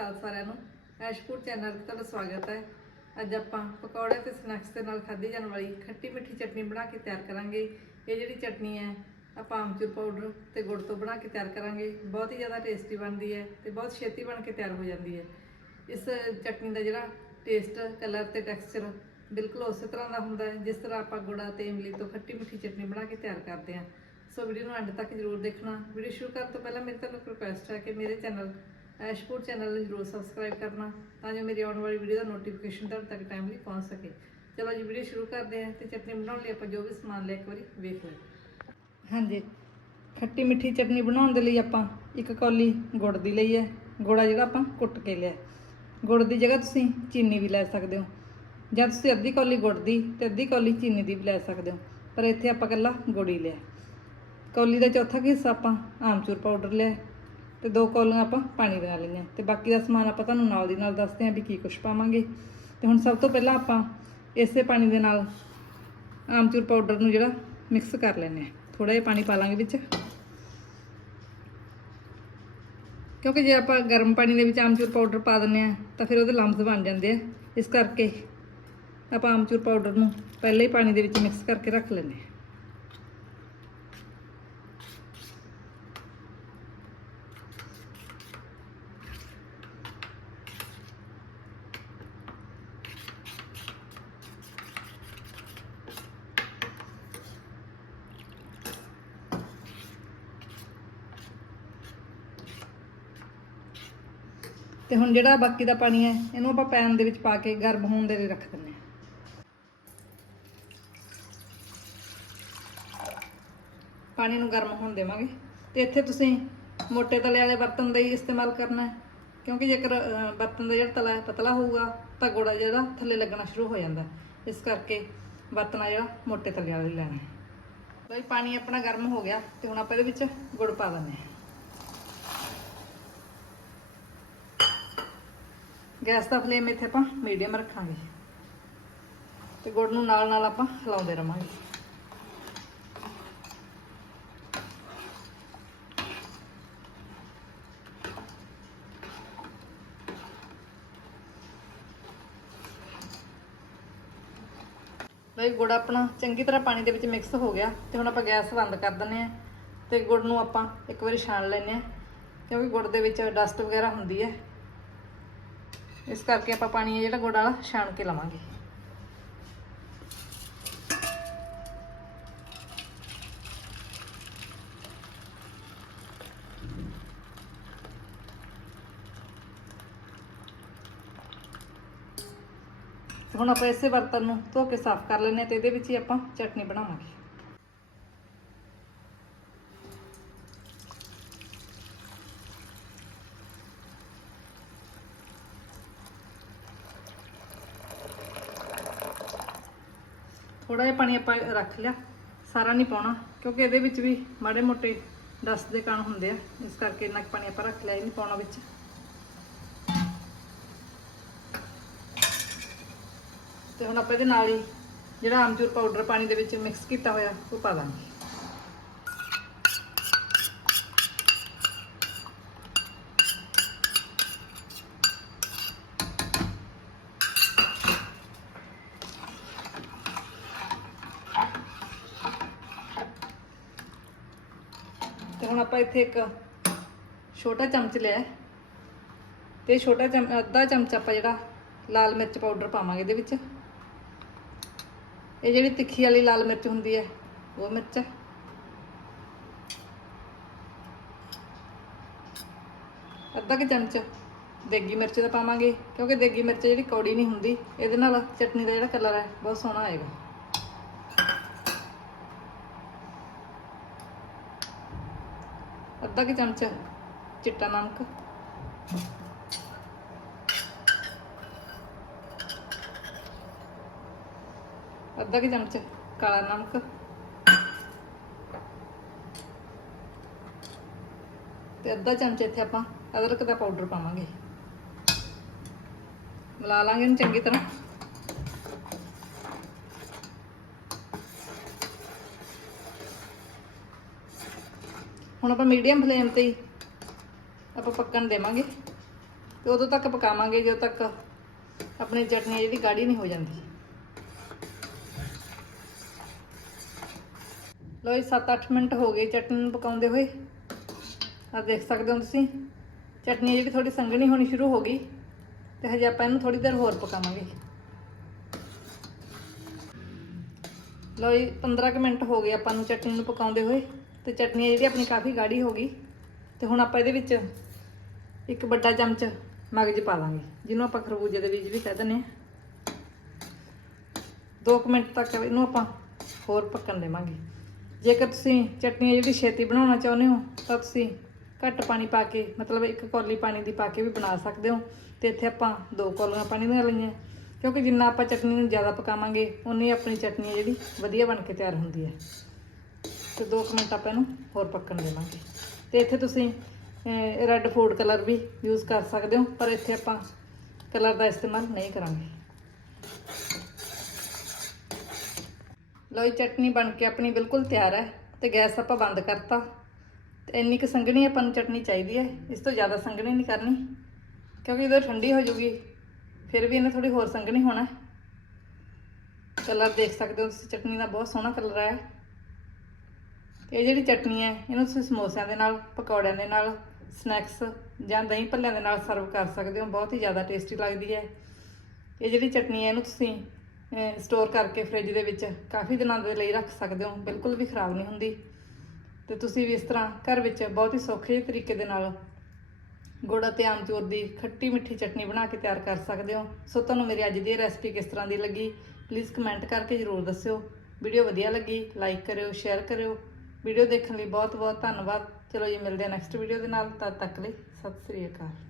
ਅਕਾਲ ਸਾਰਿਆਂ ਨੂੰ। ਐਸ਼ਪੂਰ ਚੈਨਲ ਤੇ ਤੁਹਾਡਾ ਸਵਾਗਤ ਹੈ। ਅੱਜ ਆਪਾਂ ਪਕੌੜੇ ਤੇ ਸਨੈਕਸ ਦੇ ਨਾਲ ਖਾਧੀ ਜਾਣ ਵਾਲੀ ਖੱਟੀ ਮਿੱਠੀ ਚਟਨੀ ਬਣਾ ਕੇ ਤਿਆਰ ਕਰਾਂਗੇ। ਇਹ ਜਿਹੜੀ ਚਟਨੀ ਹੈ ਆਪਾਂ ਆਮਚੂਰ ਪਾਊਡਰ ਤੇ ਗੁੜ ਤੋਂ ਬਣਾ ਕੇ ਤਿਆਰ ਕਰਾਂਗੇ। ਬਹੁਤ ਹੀ ਜ਼ਿਆਦਾ ਟੇਸਟੀ ਬਣਦੀ ਹੈ ਤੇ ਬਹੁਤ ਛੇਤੀ ਬਣ ਕੇ ਤਿਆਰ ਹੋ ਜਾਂਦੀ ਹੈ। ਇਸ ਚਟਨੀ ਦਾ ਜਿਹੜਾ ਟੇਸਟ ਕਲਰ ਤੇ ਟੈਕਸਚਰ ਬਿਲਕੁਲ ਉਸੇ ਤਰ੍ਹਾਂ ਦਾ ਹੁੰਦਾ ਹੈ, ਜਿਸ ਤਰ੍ਹਾਂ ਆਪਾਂ ਗੁੜਾ ਤੇ ਇਮਲੀ ਤੋਂ ਖੱਟੀ ਮਿੱਠੀ ਚਟਨੀ ਬਣਾ ਕੇ ਤਿਆਰ ਕਰਦੇ ਹਾਂ। ਸੋ ਵੀਡੀਓ ਨੂੰ ਐਂਡ ਤੱਕ ਜ਼ਰੂਰ ਦੇਖਣਾ। ਵੀਡੀਓ ਸ਼ੁਰੂ ਕਰਨ ਤੋਂ ਪਹਿਲਾਂ ਮੇਰੀ ਤੁਹਾਨੂੰ ਰਿਕੁਐਸਟ ਹੈ ਕਿ ਮੇਰੇ ਚੈਨਲ ਐਸ਼ਪੂਰ ਚੈਨਲ ਨੂੰ ਜ਼ਰੂਰ ਸਬਸਕ੍ਰਾਈਬ ਕਰਨਾ ਤਾਂ ਜੋ ਮੇਰੀ ਆਉਣ ਵਾਲੀ ਵੀਡੀਓ ਦਾ ਨੋਟੀਫਿਕੇਸ਼ਨ ਤੁਹਾਡੇ ਤੱਕ ਟਾਈਮਲੀ ਪਹੁੰਚ ਸਕੇ। ਚਲੋ ਜੀ ਵੀਡੀਓ ਸ਼ੁਰੂ ਕਰਦੇ ਹਾਂ ਤੇ ਚਟਨੀ ਬਣਾਉਣ ਲਈ ਆਪਾਂ ਜੋ ਵੀ ਸਮਾਨ ਲਿਆ ਇੱਕ ਵਾਰੀ ਵੇਖ ਲਈਏ। ਹਾਂਜੀ, ਖੱਟੀ ਮਿੱਠੀ ਚਟਨੀ ਬਣਾਉਣ ਦੇ ਲਈ ਆਪਾਂ ਇੱਕ ਕੌਲੀ ਗੁੜ ਦੀ ਲਈ ਹੈ। ਗੁੜਾ ਜਿਹੜਾ ਆਪਾਂ ਕੁੱਟ ਕੇ ਲਿਆ ਗੁੜ ਦੀ ਜਗ੍ਹਾ ਤੁਸੀਂ ਚੀਨੀ ਵੀ ਲੈ ਸਕਦੇ ਹੋ। ਜਾਂ ਤੁਸੀਂ ਅੱਧੀ ਕੌਲੀ ਗੁੜ ਦੀ ਤੇ ਅੱਧੀ ਕੌਲੀ ਚੀਨੀ ਦੀ ਵੀ ਲੈ ਸਕਦੇ ਹੋ। ਪਰ ਇੱਥੇ ਆਪਾਂ ਇਕੱਲਾ ਗੁੜ ਹੀ ਲਿਆ ਕੌਲੀ ਦਾ ਚੌਥਾ ਕੁ ਹਿੱਸਾ ਆਪਾਂ ਆਮਚੂਰ ਪਾਊਡਰ ਲਿਆ ਤੇ ਦੋ ਕੌਲੀਆਂ ਆਪਾਂ ਪਾਣੀ ਦੀਆਂ ਲਈਆਂ। ਤੇ ਬਾਕੀ ਦਾ ਸਮਾਨ ਆਪਾਂ ਤੁਹਾਨੂੰ ਨਾਲ ਦੀ ਨਾਲ ਦੱਸਦੇ ਹਾਂ ਵੀ ਕੀ ਕੁਛ ਪਾਵਾਂਗੇ। ਤੇ ਹੁਣ ਸਭ ਤੋਂ ਪਹਿਲਾਂ ਆਪਾਂ ਇਸੇ ਪਾਣੀ ਦੇ ਨਾਲ ਆਮਚੂਰ ਪਾਊਡਰ ਨੂੰ ਜਿਹੜਾ ਮਿਕਸ ਕਰ ਲੈਂਦੇ ਹਾਂ। ਥੋੜਾ ਜਿਹਾ ਪਾਣੀ ਪਾ ਲਾਂਗੇ ਵਿੱਚ। ਕਿਉਂਕਿ ਜੇ ਆਪਾਂ ਗਰਮ ਪਾਣੀ ਦੇ ਵਿੱਚ ਆਮਚੂਰ ਪਾਊਡਰ ਪਾ ਦਿੰਦੇ ਆ ਤਾਂ ਫਿਰ ਉਹਦੇ ਲੰਮਸ ਬਣ ਜਾਂਦੇ ਆ। ਇਸ ਕਰਕੇ ਆਪਾਂ ਆਮਚੂਰ ਪਾਊਡਰ ਨੂੰ ਪਹਿਲਾਂ ਹੀ ਪਾਣੀ ਦੇ ਵਿੱਚ ਮਿਕਸ ਕਰਕੇ ਰੱਖ ਲੈਂਦੇ ਹਾਂ। ਤੇ ਹੁਣ ਜਿਹੜਾ ਬਾਕੀ ਦਾ ਪਾਣੀ ਹੈ, ਇਹਨੂੰ ਆਪਾਂ ਪੈਨ ਦੇ ਵਿੱਚ ਪਾ ਕੇ ਗਰਮ ਹੋਣ ਦੇ ਲਈ ਰੱਖ ਦਿੰਦੇ ਹਾਂ। ਪਾਣੀ ਨੂੰ ਗਰਮ ਹੋਣ ਦੇਵਾਂਗੇ। ਤੇ ਇੱਥੇ ਤੁਸੀਂ ਮੋਟੇ ਤਲੇ ਵਾਲੇ ਬਰਤਨ ਦਾ ਹੀ ਇਸਤੇਮਾਲ ਕਰਨਾ ਹੈ, ਕਿਉਂਕਿ ਜੇਕਰ ਬਰਤਨ ਦਾ ਜਿਹੜਾ ਤਲਾ ਹੈ, ਪਤਲਾ ਹੋਊਗਾ, ਤਾਂ ਗੁੜਾ ਜਿਹੜਾ ਥੱਲੇ ਲੱਗਣਾ ਸ਼ੁਰੂ ਹੋ ਜਾਂਦਾ ਇਸ ਕਰਕੇ ਬਰਤਨ ਆ ਜਿਹੜਾ ਮੋਟੇ ਤਲੇ ਵਾਲਾ ਲੈਣਾ ਹੈ। ਲਓ ਪਾਣੀ ਆਪਣਾ ਗਰਮ ਹੋ ਗਿਆ, ਤੇ ਹੁਣ ਆਪਾਂ ਇਹਦੇ ਵਿੱਚ ਗੁੜ ਪਾ ਦਿੰਦੇ ਹਾਂ। ਗੈਸ ਦਾ ਫਲੇਮ ਇੱਥੇ ਆਪਾਂ ਮੀਡੀਅਮ ਰੱਖਾਂਗੇ ਤੇ ਗੁੜ ਨੂੰ ਨਾਲ ਨਾਲ ਆਪਾਂ ਹਿਲਾਉਂਦੇ ਰਵਾਂਗੇ। ਬਈ ਗੁੜ ਆਪਣਾ ਚੰਗੀ ਤਰ੍ਹਾਂ ਪਾਣੀ ਦੇ ਵਿੱਚ ਮਿਕਸ ਹੋ ਗਿਆ ਤੇ ਹੁਣ ਆਪਾਂ ਗੈਸ ਬੰਦ ਕਰ ਦਿੰਨੇ ਆ ਤੇ ਗੁੜ ਨੂੰ ਆਪਾਂ ਇੱਕ ਵਾਰੀ ਛਾਣ ਲੈਨੇ ਆ ਕਿਉਂਕਿ ਗੁੜ ਦੇ ਵਿੱਚ ਡਸਟ ਵਗੈਰਾ ਹੁੰਦੀ ਹੈ। ਇਸ ਕਰਕੇ ਆਪਾਂ ਪਾਣੀ ਹੈ ਜਿਹੜਾ ਗੁੜ ਵਾਲਾ ਛਾਣ ਕੇ ਲਵਾਂਗੇ। ਹੁਣ ਆਪਾਂ ਇਸੇ ਬਰਤਨ ਨੂੰ ਧੋ ਕੇ ਸਾਫ਼ ਕਰ ਲੈਨੇ ਤੇ ਇਹਦੇ ਵਿੱਚ ਹੀ ਆਪਾਂ ਚਟਨੀ ਬਣਾਵਾਂਗੇ। ਥੋੜਾ ਜਿਹਾ ਪਾਣੀ ਆਪਾਂ ਰੱਖ ਲਿਆ। ਸਾਰਾ ਨਹੀਂ ਪਾਉਣਾ, ਕਿਉਂਕਿ ਇਹਦੇ ਵਿੱਚ ਵੀ ਮਾੜੇ ਮੋਟੇ ਡਸਟ ਦੇ ਕਣ ਹੁੰਦੇ ਆ। ਇਸ ਕਰਕੇ ਇੰਨਾ ਕੁ ਪਾਣੀ ਆਪਾਂ ਰੱਖ ਲਿਆ, ਇਹ ਨਹੀਂ ਪਾਉਣਾ ਵਿੱਚ। ਤੇ ਹੁਣ ਆਪਾਂ ਇਹਦੇ ਨਾਲ ਹੀ ਜਿਹੜਾ ਆਮਚੂਰ ਪਾਊਡਰ ਪਾਣੀ ਦੇ ਵਿੱਚ ਮਿਕਸ ਕੀਤਾ ਹੋਇਆ, ਉਹ ਪਾ ਦਾਂਗੇ। ਹੁਣ ਆਪਾਂ ਇੱਥੇ ਇੱਕ ਛੋਟਾ ਚਮਚ ਲਿਆ ਹੈ। ਤੇ ਛੋਟਾ ਚਮ, ਅੱਧਾ ਚਮਚ ਆਪਾਂ ਜਿਹੜਾ ਲਾਲ ਮਿਰਚ ਪਾਊਡਰ ਪਾਵਾਂਗੇ ਇਹਦੇ ਵਿੱਚ। ਇਹ ਜਿਹੜੀ ਤਿੱਖੀ ਵਾਲੀ ਲਾਲ ਮਿਰਚ ਹੁੰਦੀ ਹੈ, ਉਹ ਮਿਰਚ ਅੱਧਾ ਕੁ ਚਮਚ ਦੇਗੀ ਮਿਰਚ ਦਾ ਪਾਵਾਂਗੇ, ਕਿਉਂਕਿ ਦੇਗੀ ਮਿਰਚ ਜਿਹੜੀ ਕੌੜੀ ਨਹੀਂ ਹੁੰਦੀ, ਇਹਦੇ ਨਾਲ ਚਟਨੀ ਦਾ ਜਿਹੜਾ ਕਲਰ ਹੈ, ਬਹੁਤ ਸੋਹਣਾ ਆਏਗਾ। ਅੱਧਾ ਕੁ ਚਮਚ ਚਿੱਟਾ ਨਮਕ। ਅੱਧਾ ਕੁ ਚਮਚ ਕਾਲਾ ਨਮਕ। ਤੇ ਅੱਧਾ ਚਮਚ ਇੱਥੇ ਆਪਾਂ ਅਦਰਕ ਦਾ ਪਾਊਡਰ ਪਾਵਾਂਗੇ। ਮਿਲਾ ਲਾਂਗੇ ਇਹਨੂੰ ਚੰਗੀ ਤਰ੍ਹਾਂ। ਹੁਣ ਆਪਾਂ ਮੀਡੀਅਮ ਫਲੇਮ ਤੇ ਹੀ ਆਪਾਂ ਪੱਕਣ ਦੇਵਾਂਗੇ ਤੇ ਉਦੋਂ ਤੱਕ ਪਕਾਵਾਂਗੇ ਜਦੋਂ ਤੱਕ ਆਪਣੀ ਚਟਨੀ ਜਿਹੜੀ ਗਾੜੀ ਨਹੀਂ ਹੋ ਜਾਂਦੀ। ਲੋ ਜੀ 7-8 ਮਿੰਟ ਹੋ ਗਏ ਚਟਨੀ ਨੂੰ ਪਕਾਉਂਦੇ ਹੋਏ। ਆ ਦੇਖ ਸਕਦੇ ਹੋ ਤੁਸੀਂ, ਚਟਨੀ ਜਿਹੜੀ ਥੋੜੀ ਸੰਘਣੀ ਹੋਣੀ ਸ਼ੁਰੂ ਹੋ ਗਈ ਤੇ ਹਜੇ ਆਪਾਂ ਇਹਨੂੰ ਥੋੜੀ ਦੇਰ ਹੋਰ ਪਕਾਵਾਂਗੇ। ਲੋ ਜੀ 15 ਕੁ ਮਿੰਟ ਹੋ ਗਏ ਆਪਾਂ ਨੂੰ ਚਟਨੀ ਨੂੰ ਪਕਾਉਂਦੇ ਹੋਏ। ਤੇ ਚਟਨੀ ਜਿਹੜੀ ਆਪਣੀ ਕਾਫੀ ਗਾੜੀ ਹੋ ਗਈ। ਤੇ ਹੁਣ ਆਪਾਂ ਇਹਦੇ ਵਿੱਚ ਇੱਕ ਵੱਡਾ ਚਮਚ ਮਗਜ ਪਾ ਦਾਂਗੇ ਜਿਹਨੂੰ ਆਪਾਂ ਖਰਬੂਜੇ ਦੇ ਬੀਜ ਵੀ ਕਹਿ ਦਿੰਦੇ ਆ 2 ਮਿੰਟ ਤੱਕ ਇਹਨੂੰ ਆਪਾਂ ਹੋਰ ਪੱਕਣ ਦੇਵਾਂਗੇ। ਜੇਕਰ ਤੁਸੀਂ ਚਟਨੀ ਜਿਹੜੀ ਛੇਤੀ ਬਣਾਉਣਾ ਚਾਹੁੰਦੇ ਹੋ, ਤਾਂ ਤੁਸੀਂ ਘੱਟ ਪਾਣੀ ਪਾ ਕੇ, ਮਤਲਬ ਇੱਕ ਕੌਲੀ ਪਾਣੀ ਦੀ ਪਾ ਕੇ ਵੀ ਬਣਾ ਸਕਦੇ ਹੋ। ਤੇ ਇੱਥੇ ਆਪਾਂ ਦੋ ਕੌਲੀਆਂ ਪਾਣੀ ਦੀਆਂ ਲਈਆਂ, ਕਿਉਂਕਿ ਜਿੰਨਾ ਆਪਾਂ ਚਟਨੀ ਨੂੰ ਜ਼ਿਆਦਾ ਪਕਾਵਾਂਗੇ ਉਨੀ ਆਪਣੀ ਚਟਨੀ ਜਿਹੜੀ ਵਧੀਆ ਬਣ ਕੇ ਤਿਆਰ ਹੁੰਦੀ ਹੈ। ਤੇ 2 ਮਿੰਟ ਆਪਾਂ ਇਹਨੂੰ ਹੋਰ ਪੱਕਣ ਦੇਵਾਂਗੇ। ਤੇ ਇੱਥੇ ਤੁਸੀਂ ਰੈੱਡ ਫੂਡ ਕਲਰ ਵੀ ਯੂਜ਼ ਕਰ ਸਕਦੇ ਹੋ, ਪਰ ਇੱਥੇ ਆਪਾਂ ਕਲਰ ਦਾ ਇਸਤੇਮਾਲ ਨਹੀਂ ਕਰਾਂਗੇ। ਲੋ ਚਟਨੀ ਬਣ ਕੇ ਆਪਣੀ ਬਿਲਕੁਲ ਤਿਆਰ ਹੈ ਤੇ ਗੈਸ ਆਪਾਂ ਬੰਦ ਕਰਤਾ। ਤੇ ਇੰਨੀ ਕੁ ਸੰਘਣੀ ਆਪਾਂ ਨੂੰ ਚਟਨੀ ਚਾਹੀਦੀ ਹੈ। ਇਸ ਤੋਂ ਜ਼ਿਆਦਾ ਸੰਘਣੀ ਨਹੀਂ ਕਰਨੀ, ਕਿਉਂਕਿ ਜਦੋਂ ਠੰਡੀ ਹੋ ਜਾਊਗੀ ਫਿਰ ਵੀ ਇਹਨੇ ਥੋੜੀ ਹੋਰ ਸੰਘਣੀ ਹੋਣਾ ਕਲਰ ਦੇਖ ਸਕਦੇ ਹੋ ਤੁਸੀਂ, ਚਟਨੀ ਦਾ ਬਹੁਤ ਸੋਹਣਾ ਕਲਰ ਆਇਆ। ਇਹ ਜਿਹੜੀ ਚਟਨੀ ਹੈ, ਇਹਨੂੰ ਤੁਸੀਂ ਸਮੋਸਿਆਂ ਦੇ ਨਾਲ, ਪਕੌੜਿਆਂ ਦੇ ਨਾਲ ਸਨੈਕਸ ਜਾਂ ਦਹੀਂ ਭੱਲਿਆਂ ਦੇ ਨਾਲ ਸਰਵ ਕਰ ਸਕਦੇ ਹੋ। ਬਹੁਤ ਹੀ ਜ਼ਿਆਦਾ ਟੇਸਟੀ ਲੱਗਦੀ ਹੈ। ਇਹ ਜਿਹੜੀ ਚਟਨੀ ਹੈ, ਇਹਨੂੰ ਤੁਸੀਂ ਸਟੋਰ ਕਰਕੇ ਫ੍ਰਿਜ ਦੇ ਵਿੱਚ ਕਾਫੀ ਦਿਨਾਂ ਦੇ ਲਈ ਰੱਖ ਸਕਦੇ ਹੋ। ਬਿਲਕੁਲ ਵੀ ਖਰਾਬ ਨਹੀਂ ਹੁੰਦੀ। ਤੇ ਤੁਸੀਂ ਵੀ ਇਸ ਤਰ੍ਹਾਂ ਘਰ ਵਿੱਚ ਬਹੁਤ ਹੀ ਸੌਖੇ ਜਿਹੇ ਤਰੀਕੇ ਦੇ ਨਾਲ ਗੁੜ ਅਤੇ ਆਮਚੂਰ ਦੀ ਖੱਟੀ ਮਿੱਠੀ ਚਟਨੀ ਬਣਾ ਕੇ ਤਿਆਰ ਕਰ ਸਕਦੇ ਹੋ। ਸੋ ਤੁਹਾਨੂੰ ਮੇਰੀ ਅੱਜ ਦੀ ਰੈਸਪੀ ਕਿਸ ਤਰ੍ਹਾਂ ਦੀ ਲੱਗੀ ਪਲੀਜ਼ ਕਮੈਂਟ ਕਰਕੇ ਜ਼ਰੂਰ ਦੱਸਿਓ। ਵੀਡੀਓ ਵਧੀਆ ਲੱਗੀ ਲਾਈਕ ਕਰਿਓ ਸ਼ੇਅਰ ਕਰਿਓ। ਵੀਡੀਓ ਦੇਖਣ ਲਈ ਬਹੁਤ ਬਹੁਤ ਧੰਨਵਾਦ। ਚਲੋ ਜੀ, ਮਿਲਦੇ ਹਾਂ ਨੈਕਸਟ ਵੀਡੀਓ ਦੇ ਨਾਲ। ਤਦ ਤੱਕ ਲਈ ਸਤਿ ਸ੍ਰੀ ਅਕਾਲ।